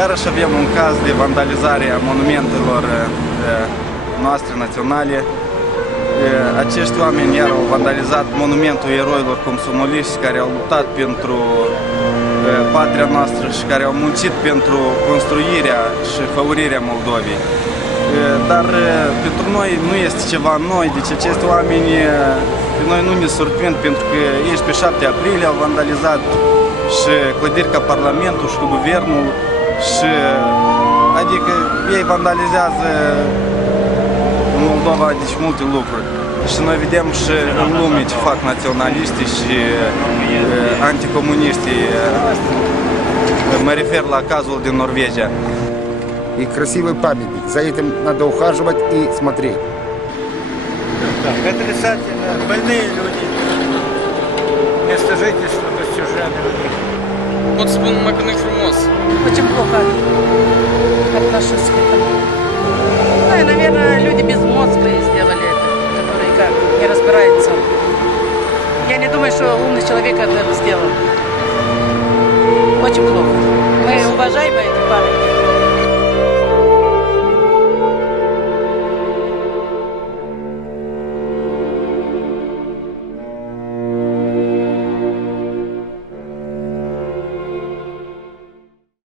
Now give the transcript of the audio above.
Iarăși avem un caz de vandalizare a monumentelor noastre naționale. Acești oameni iar au vandalizat monumentul eroilor comsomoliști care au luptat pentru patria noastră și care au muncit pentru construirea și făurirea Moldovei. Dar pentru noi nu este ceva noi, deci acești oameni pe noi nu ne surprind, pentru că ei pe 7 aprilie au vandalizat și clădiri ca Parlamentul și Guvernul, și adică ei vandalizează în Moldova deci multe lucruri. Și noi vedem și în lume ce fac naționaliștii și anticomuniștii. Mă refer la cazul din Norvegia. И красивый памятник. За этим надо ухаживать и смотреть. Отрицательно. Больные люди. Место жительства достижения у них. What's happening from us? Очень плохо отношусь к этому. Ну и, наверное, люди без мозга сделали это, которые как не разбираются. Я не думаю, что умный человек это сделал. Очень плохо. Мы уважаем эти памятники.